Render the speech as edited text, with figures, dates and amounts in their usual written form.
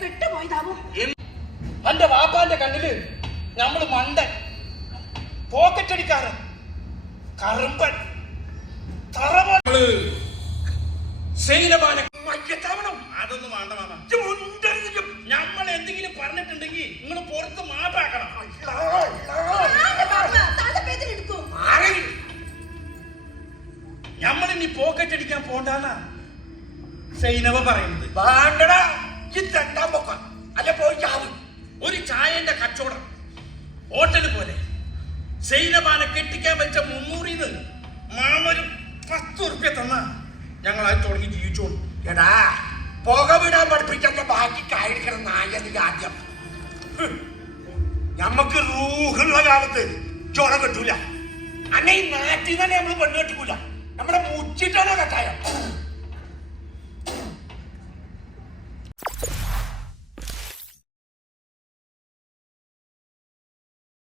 പെട്ടുപോയതാവും. എന്റെ വാപ്പാന്റെ കണ്ണില് നമ്മള് മണ്ടൻ, പോക്കറ്റടിക്കാരൻ, കറുമ്പൻ, തറവാള്, സൈനബാനെ മയ്യത്താവണം. അതൊന്നും വേണ്ട മാമ. നമ്മൾ എന്തെങ്കിലും പറഞ്ഞിട്ടുണ്ടെങ്കിൽ നിങ്ങൾ പുറത്ത് മാപ്പാക്കണം. നമ്മളിനി പോക്കറ്റ് അടിക്കാൻ പോണ്ടാന്നാ സൈനബ പറയുന്നത്. വേണ്ടടാ, അല്ല പോയി ചാവും. ഒരു ചായന്റെ കച്ചവടം ഹോട്ടല് പോലെ സൈനബാനെ കെട്ടിക്കാൻ വെച്ച 300 മാമൊരു 10 ഉറുപ്പ്യ തന്നാ ഞങ്ങൾ അത് തുടങ്ങി ജീവിച്ചോളൂ. എടാ, പുക വിടാൻ പഠിപ്പിച്ച ബാക്കി കായിരിക്കണം നായതിന്റെ ആദ്യം. നമ്മക്ക് റൂഹുള്ള കാലത്ത് ചോറ കിട്ടൂല. അന്നെ ഈ നാട്ടിൽ തന്നെ നമ്മള് പെണ്ണ് കെട്ടിക്കൂല. നമ്മുടെ മുച്ചിൽ